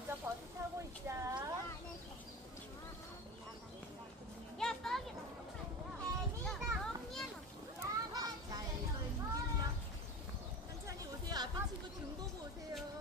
먼저 버스 타고 있자. 야, 떡이 혜리가 언니는 없잖아. 천천히 오세요. 앞에 친구 등 보고 오세요.